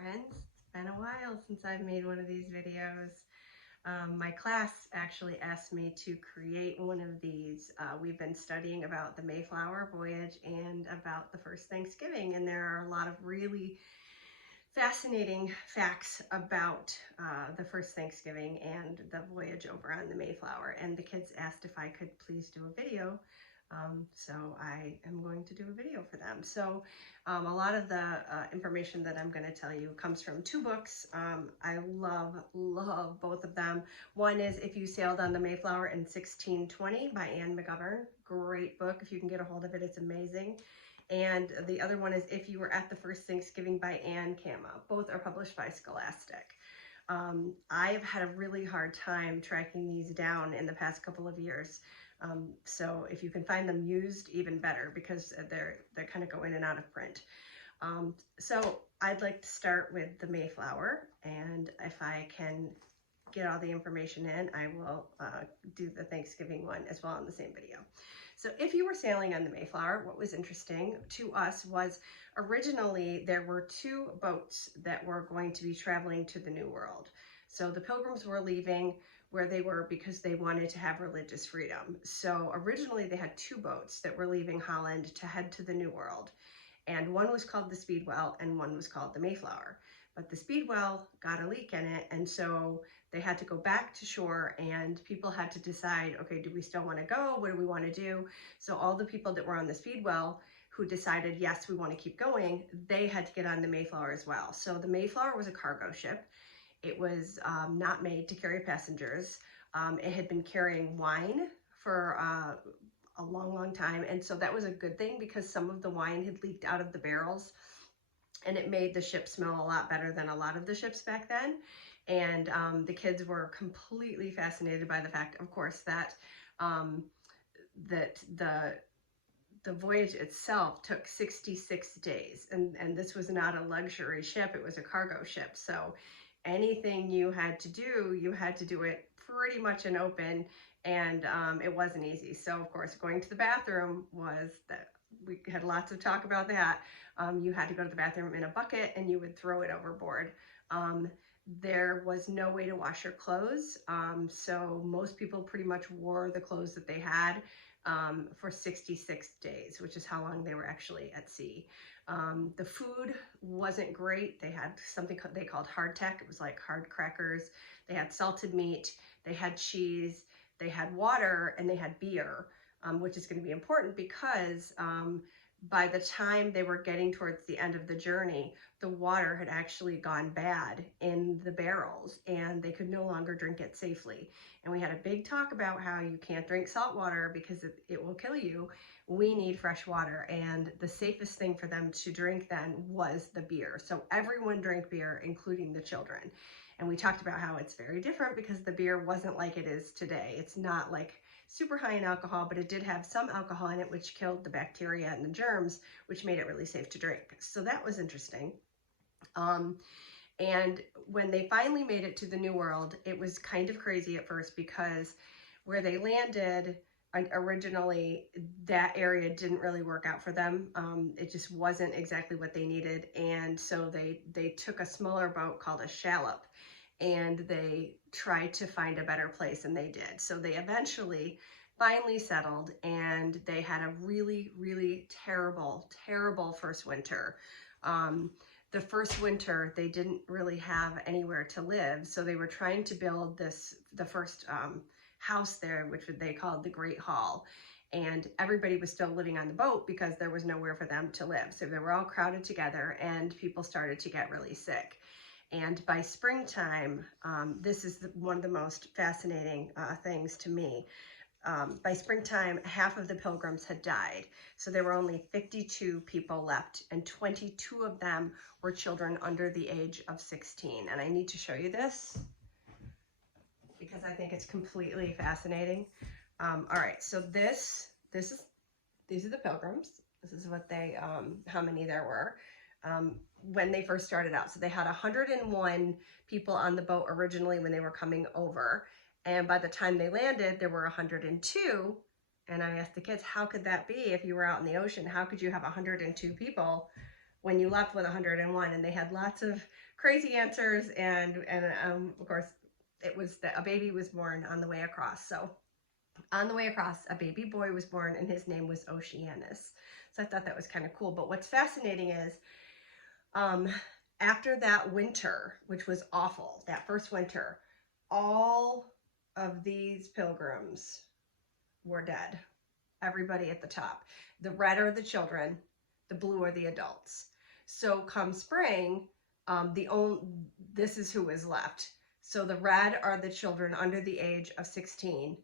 friends. It's been a while since I've made one of these videos. My class actually asked me to create one of these. We've been studying about the Mayflower voyage and about the first Thanksgiving, and there are a lot of really fascinating facts about the first Thanksgiving and the voyage over on the Mayflower. And the kids asked if I could please do a video. So I am going to do a video for them. So a lot of the information that I'm going to tell you comes from two books. I love both of them. One is If You Sailed on the Mayflower in 1620 by Anne McGovern. Great book. If you can get a hold of it, it's amazing. And the other one is If You Were at the First Thanksgiving by Anne Kama. Both are published by Scholastic. I've had a really hard time tracking these down in the past couple of years. So if you can find them used, even better, because they kind of go in and out of print. So I'd like to start with the Mayflower, and if I can get all the information in, I will do the Thanksgiving one as well in the same video. So if you were sailing on the Mayflower, what was interesting to us was originally there were two boats that were going to be traveling to the New World. So the Pilgrims were leaving where they were because they wanted to have religious freedom. So originally they had two boats that were leaving Holland to head to the New World. And one was called the Speedwell and one was called the Mayflower. But the Speedwell got a leak in it, and so they had to go back to shore, and people had to decide, okay, do we still want to go? What do we want to do? So all the people that were on the Speedwell who decided, yes, we want to keep going, they had to get on the Mayflower as well. So the Mayflower was a cargo ship. It was not made to carry passengers. It had been carrying wine for a long time, and so that was a good thing because some of the wine had leaked out of the barrels, and it made the ship smell a lot better than a lot of the ships back then. And the kids were completely fascinated by the fact, of course, that the voyage itself took 66 days, and this was not a luxury ship, it was a cargo ship. So anything you had to do it pretty much in open, and it wasn't easy. So of course, going to the bathroom was that we had lots of talk about that. You had to go to the bathroom in a bucket and you would throw it overboard. There was no way to wash your clothes. So most people pretty much wore the clothes that they had for 66 days, which is how long they were actually at sea. The food wasn't great. They had something they called hardtack. It was like hard crackers. They had salted meat. They had cheese. They had water, and they had beer, which is going to be important because by the time they were getting towards the end of the journey, the water had actually gone bad in the barrels and they could no longer drink it safely. And we had a big talk about how you can't drink salt water because it will kill you. We need fresh water, and the safest thing for them to drink then was the beer. So everyone drank beer, including the children. And we talked about how it's very different because the beer wasn't like it is today. It's not like super high in alcohol, but it did have some alcohol in it, which killed the bacteria and the germs, which made it really safe to drink. So that was interesting. And when they finally made it to the New World, it was kind of crazy at first because where they landed originally, that area didn't really work out for them. It just wasn't exactly what they needed. And so they took a smaller boat called a shallop, and they tried to find a better place, and they did. So they eventually finally settled, and they had a really terrible first winter. The first winter, they didn't really have anywhere to live, so they were trying to build the first house there, which they called the Great Hall. And everybody was still living on the boat because there was nowhere for them to live. So they were all crowded together, and people started to get really sick. And by springtime, this is one of the most fascinating things to me. By springtime, half of the Pilgrims had died. So there were only 52 people left, and 22 of them were children under the age of 16. And I need to show you this because I think it's completely fascinating. All right, so these are the Pilgrims. This is what they, how many there were. When they first started out. So they had 101 people on the boat originally when they were coming over. And by the time they landed, there were 102. And I asked the kids, how could that be if you were out in the ocean? How could you have 102 people when you left with 101, and they had lots of crazy answers, and of course it was that a baby was born on the way across. So on the way across, a baby boy was born, and his name was Oceanus. So I thought that was kind of cool. But what's fascinating is after that winter, which was awful, that first winter, all of these pilgrims were dead. Everybody at the top. The red are the children, the blue are the adults. So come spring, this is who is left. So the red are the children under the age of 16.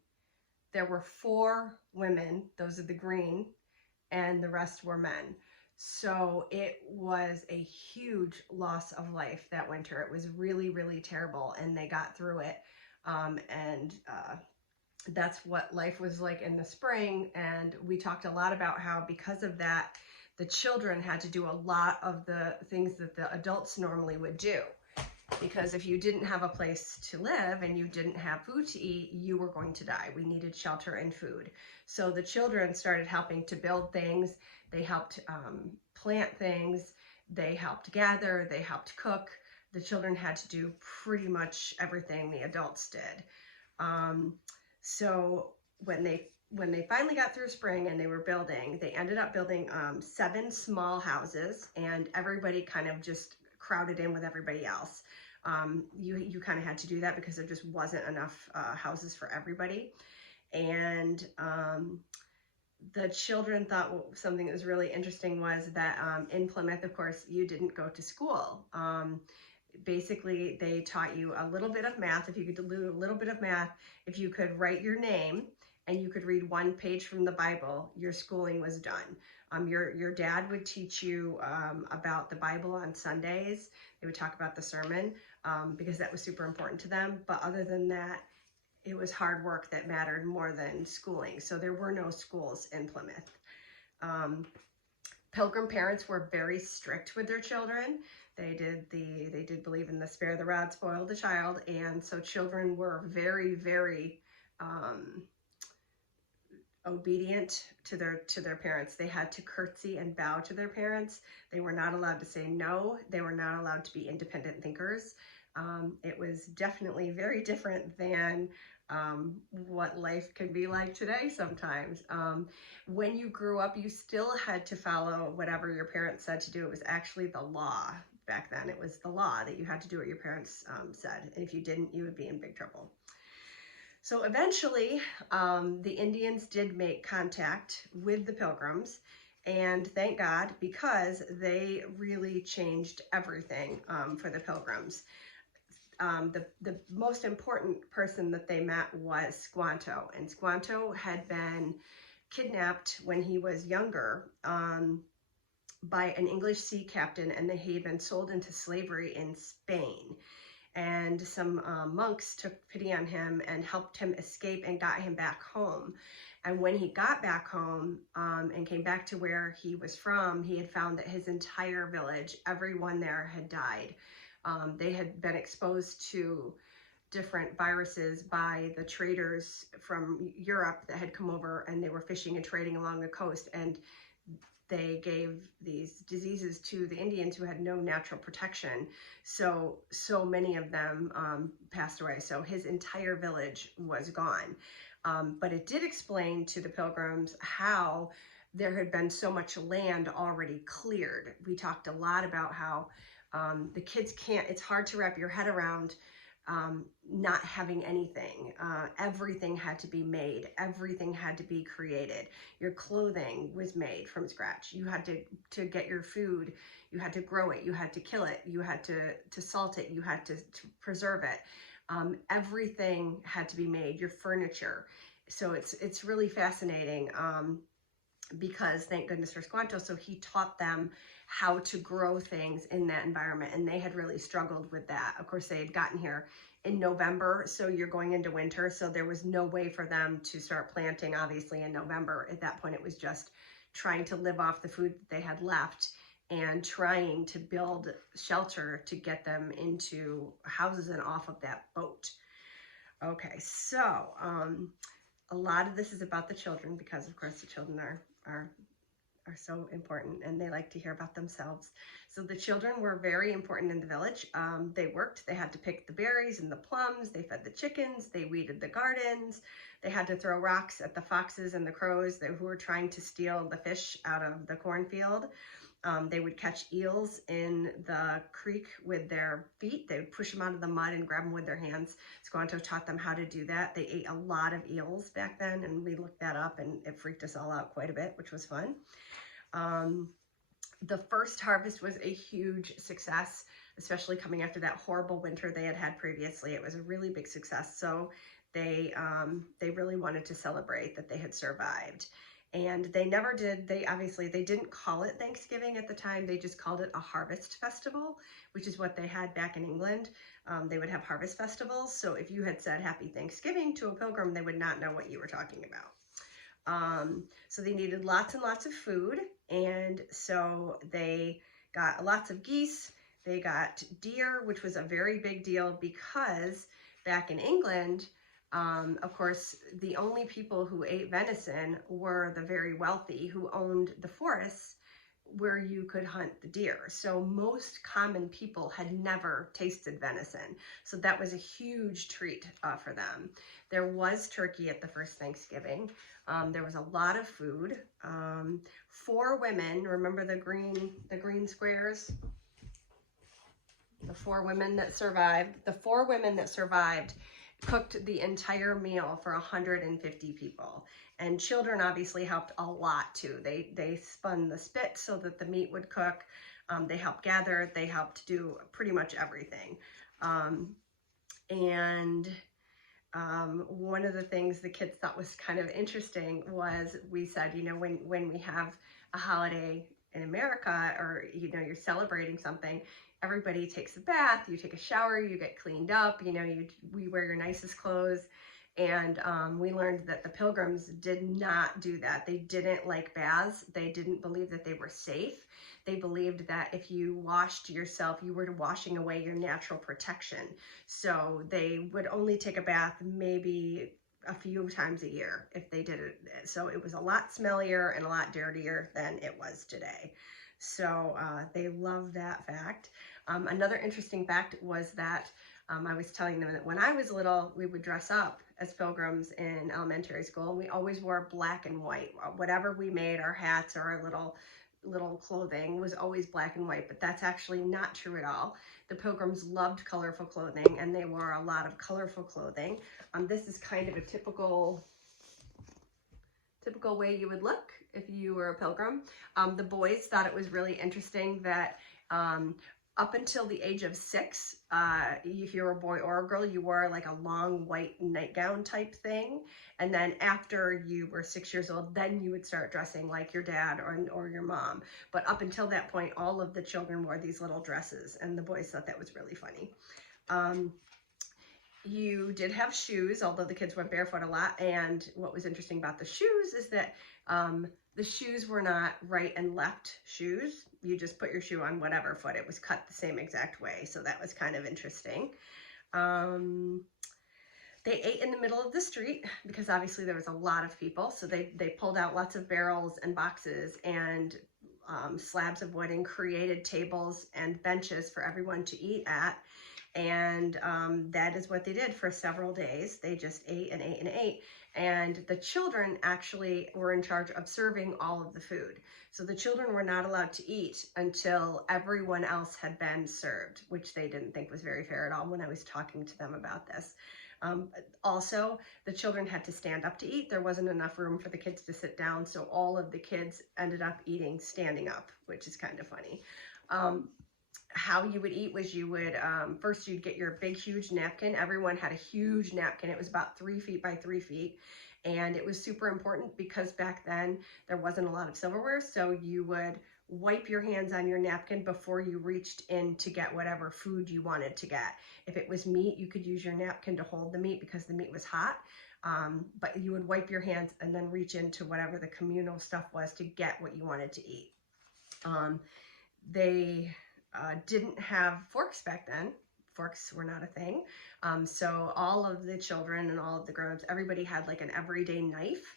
There were 4 women, those are the green, and the rest were men. So it was a huge loss of life that winter. It was really, really terrible, and they got through it. That's what life was like in the spring. And we talked a lot about how, because of that, the children had to do a lot of the things that the adults normally would do. Because if you didn't have a place to live and you didn't have food to eat, you were going to die. We needed shelter and food. So the children started helping to build things. They helped plant things. They helped gather. They helped cook. The children had to do pretty much everything the adults did. So when they finally got through spring and they were building, they ended up building 7 small houses, and everybody kind of just crowded in with everybody else. You kind of had to do that because there just wasn't enough houses for everybody. And the children thought something that was really interesting was that in Plymouth, of course, you didn't go to school. Basically, they taught you a little bit of math. If you could do a little bit of math, if you could write your name and you could read 1 page from the Bible, your schooling was done. Your dad would teach you about the Bible on Sundays. They would talk about the sermon because that was super important to them. But other than that, it was hard work that mattered more than schooling. So there were no schools in Plymouth. Pilgrim parents were very strict with their children. They did believe in the spare the rod, spoil the child, and so children were very, very obedient to their parents. They had to curtsy and bow to their parents. They were not allowed to say no. They were not allowed to be independent thinkers. It was definitely very different than what life can be like today sometimes. When you grew up, you still had to follow whatever your parents said to do. It was actually the law. Back then, it was the law that you had to do what your parents said. And if you didn't, you would be in big trouble. So eventually, the Indians did make contact with the Pilgrims, and thank God, because they really changed everything for the Pilgrims. The most important person that they met was Squanto, and Squanto had been kidnapped when he was younger by an English sea captain, and he had been sold into slavery in Spain. And some monks took pity on him and helped him escape and got him back home. And when he got back home and came back to where he was from, he had found that his entire village, everyone there had died. They had been exposed to different viruses by the traders from Europe that had come over, and they were fishing and trading along the coast, and they gave these diseases to the Indians who had no natural protection. So many of them passed away. So his entire village was gone. But it did explain to the Pilgrims how there had been so much land already cleared. We talked a lot about how the kids it's hard to wrap your head around not having anything. Everything had to be made. Everything had to be created. Your clothing was made from scratch. You had to get your food. You had to grow it. You had to kill it. You had to salt it. You had to preserve it. Everything had to be made. Your furniture. So it's really fascinating because thank goodness for Squanto. So he taught them how to grow things in that environment, and they had really struggled with that. Of course, they had gotten here in November, so you're going into winter, so there was no way for them to start planting, obviously, in November. At that point, it was just trying to live off the food that they had left and trying to build shelter to get them into houses and off of that boat. Okay, so a lot of this is about the children because, of course, the children are are so important, and they like to hear about themselves. So the children were very important in the village. They worked, they had to pick the berries and the plums, they fed the chickens, they weeded the gardens, they had to throw rocks at the foxes and the crows who were trying to steal the fish out of the cornfield. They would catch eels in the creek with their feet. They would push them out of the mud and grab them with their hands. Squanto taught them how to do that. They ate a lot of eels back then, and we looked that up, and it freaked us all out quite a bit, which was fun. The first harvest was a huge success, especially coming after that horrible winter they had had previously. It was a really big success, so they really wanted to celebrate that they had survived. And they never did, they didn't call it Thanksgiving at the time, they just called it a harvest festival, which is what they had back in England. They would have harvest festivals, so if you had said Happy Thanksgiving to a pilgrim, they would not know what you were talking about. So they needed lots and lots of food, and so they got lots of geese, they got deer, which was a very big deal because back in England, of course, the only people who ate venison were the very wealthy who owned the forests where you could hunt the deer. So most common people had never tasted venison. So that was a huge treat for them. There was turkey at the first Thanksgiving. There was a lot of food. 4 women, remember the green squares? The 4 women that survived. The 4 women that survived cooked the entire meal for 150 people. And children obviously helped a lot too. They spun the spit so that the meat would cook. They helped gather. They helped do pretty much everything. One of the things the kids thought was kind of interesting was we said, you know, when we have a holiday in America, or, you know, you're celebrating something, everybody takes a bath, you take a shower, you get cleaned up, you know, we wear your nicest clothes. And we learned that the Pilgrims did not do that. They didn't like baths. They didn't believe that they were safe. They believed that if you washed yourself, you were washing away your natural protection. So they would only take a bath maybe a few times a year if they did it. So it was a lot smellier and a lot dirtier than it was today. So they love that fact. Another interesting fact was that I was telling them that when I was little, we would dress up as pilgrims in elementary school, and we always wore black and white. Whatever we made, our hats or our little clothing was always black and white, but that's actually not true at all. The pilgrims loved colorful clothing, and they wore a lot of colorful clothing. This is kind of a typical way you would look if you were a pilgrim. The boys thought it was really interesting that up until the age of 6, if you're a boy or a girl, you wore like a long white nightgown type thing. And then after you were 6 years old, then you would start dressing like your dad or your mom. But up until that point, all of the children wore these little dresses, and the boys thought that was really funny. You did have shoes, although the kids went barefoot a lot. And what was interesting about the shoes is that the shoes were not right and left shoes. You just put your shoe on whatever foot. It was cut the same exact way. So that was kind of interesting. They ate in the middle of the street because obviously there was a lot of people. So they pulled out lots of barrels and boxes and slabs of wood and created tables and benches for everyone to eat at. And that is what they did for several days. They just ate and ate and ate. And the children actually were in charge of serving all of the food. So the children were not allowed to eat until everyone else had been served, which they didn't think was very fair at all when I was talking to them about this. Also, the children had to stand up to eat. There wasn't enough room for the kids to sit down, so all of the kids ended up eating standing up, which is kind of funny. How you would eat was you would, first you'd get your big, huge napkin. Everyone had a huge napkin. It was about 3 feet by 3 feet. And it was super important because back then there wasn't a lot of silverware. So you would wipe your hands on your napkin before you reached in to get whatever food you wanted to get. If it was meat, you could use your napkin to hold the meat because the meat was hot. But you would wipe your hands and then reach into whatever the communal stuff was to get what you wanted to eat. They didn't have forks back then. Forks were not a thing. So all of the children and all of the grown-ups, everybody had like an everyday knife.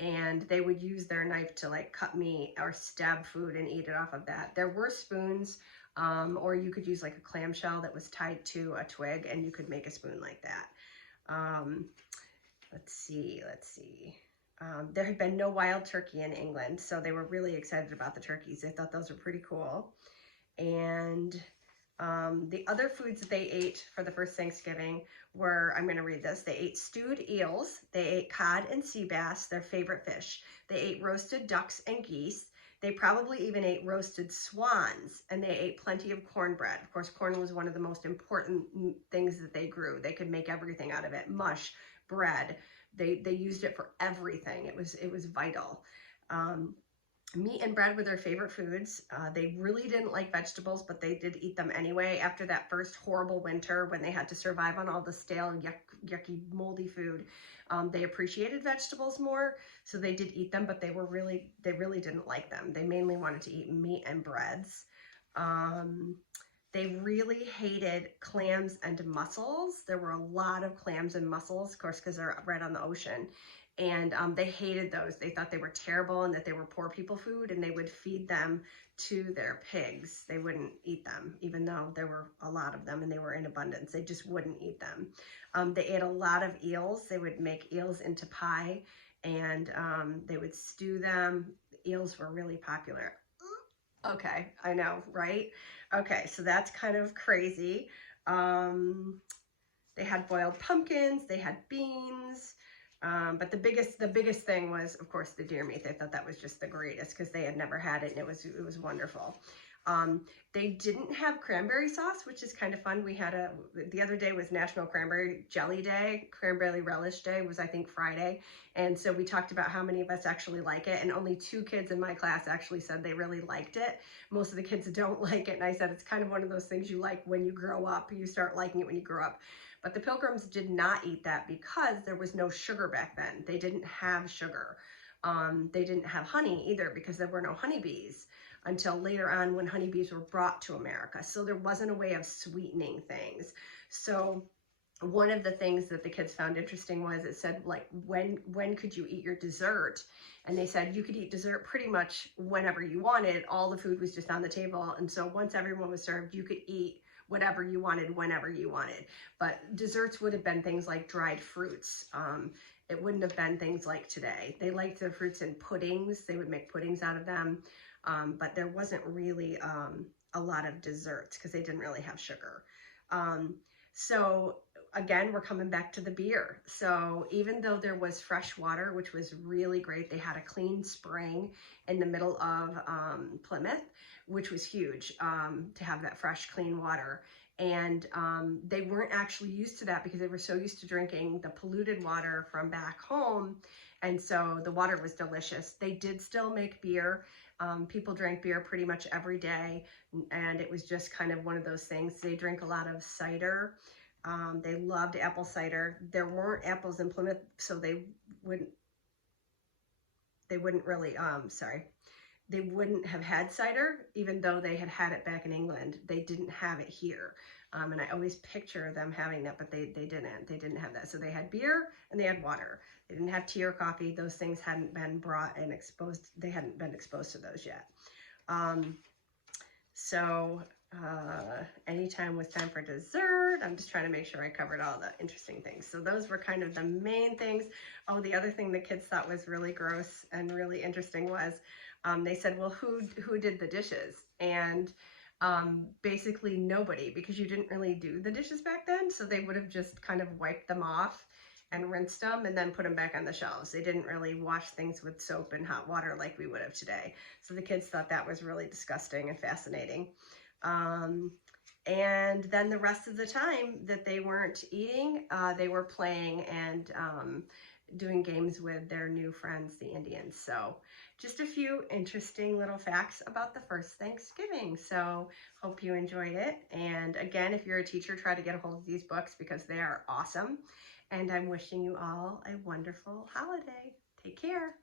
and they would use their knife to like cut meat or stab food and eat it off of that. There were spoons, or you could use like a clamshell that was tied to a twig and you could make a spoon like that. Let's see. There had been no wild turkey in England, so they were really excited about the turkeys. They thought those were pretty cool. And the other foods that they ate for the first Thanksgiving were, I'm going to read this. They ate stewed eels. They ate cod and sea bass, their favorite fish. They ate roasted ducks and geese. They probably even ate roasted swans, and they ate plenty of cornbread. Of course, corn was one of the most important things that they grew. They could make everything out of it, mush, bread. They used it for everything. It was vital. Meat and bread were their favorite foods. They really didn't like vegetables, but they did eat them anyway. After that first horrible winter when they had to survive on all the stale, yucky, moldy food, they appreciated vegetables more, so they did eat them, but they really didn't like them. They mainly wanted to eat meat and breads. They really hated clams and mussels. There were a lot of clams and mussels, of course, because they're right on the ocean. And they hated those. They thought they were terrible and that they were poor people food, and they would feed them to their pigs. They wouldn't eat them, even though there were a lot of them and they were in abundance. They just wouldn't eat them. They ate a lot of eels. They would make eels into pie, and they would stew them. Eels were really popular. Okay, I know, right? Okay, so that's kind of crazy. They had boiled pumpkins. They had beans. But the biggest thing was, of course, the deer meat. They thought that was just the greatest because they had never had it, and it was wonderful. They didn't have cranberry sauce, which is kind of fun. We had the other day was National Cranberry Jelly Day. Cranberry Relish Day was, I think, Friday. And so we talked about how many of us actually like it. And only 2 kids in my class actually said they really liked it. Most of the kids don't like it. And I said, it's kind of one of those things you like when you grow up. You start liking it when you grow up. But the Pilgrims did not eat that because there was no sugar back then. They didn't have sugar. They didn't have honey either because there were no honeybees until later on when honeybees were brought to America. So there wasn't a way of sweetening things. So one of the things that the kids found interesting was it said, like, when could you eat your dessert? And they said you could eat dessert pretty much whenever you wanted. All the food was just on the table. And so once everyone was served, you could eat whatever you wanted, whenever you wanted. But desserts would have been things like dried fruits. It wouldn't have been things like today. They liked their fruits in puddings. They would make puddings out of them. But there wasn't really a lot of desserts because they didn't really have sugar. So again, we're coming back to the beer. So even though there was fresh water, which was really great, they had a clean spring in the middle of Plymouth, which was huge to have that fresh, clean water. And they weren't actually used to that because they were so used to drinking the polluted water from back home. And so the water was delicious. They did still make beer. People drank beer pretty much every day. And it was just kind of one of those things. They drink a lot of cider. They loved apple cider. There weren't apples in Plymouth, so they wouldn't really, they wouldn't have had cider, even though they had had it back in England. They didn't have it here. And I always picture them having that, but they didn't have that. So they had beer and they had water. They didn't have tea or coffee. Those things hadn't been brought and exposed. They hadn't been exposed to those yet. Anytime was time for dessert. I'm just trying to make sure I covered all the interesting things. So those were kind of the main things. Oh, the other thing the kids thought was really gross and really interesting was they said, well, who did the dishes? And basically nobody, because you didn't really do the dishes back then. So they would have just kind of wiped them off and rinsed them and then put them back on the shelves. They didn't really wash things with soap and hot water like we would have today. So the kids thought that was really disgusting and fascinating. And then the rest of the time that they weren't eating, they were playing and doing games with their new friends, the Indians. So just a few interesting little facts about the first Thanksgiving. So hope you enjoyed it. And again, if you're a teacher, try to get a hold of these books because they are awesome. And I'm wishing you all a wonderful holiday. Take care.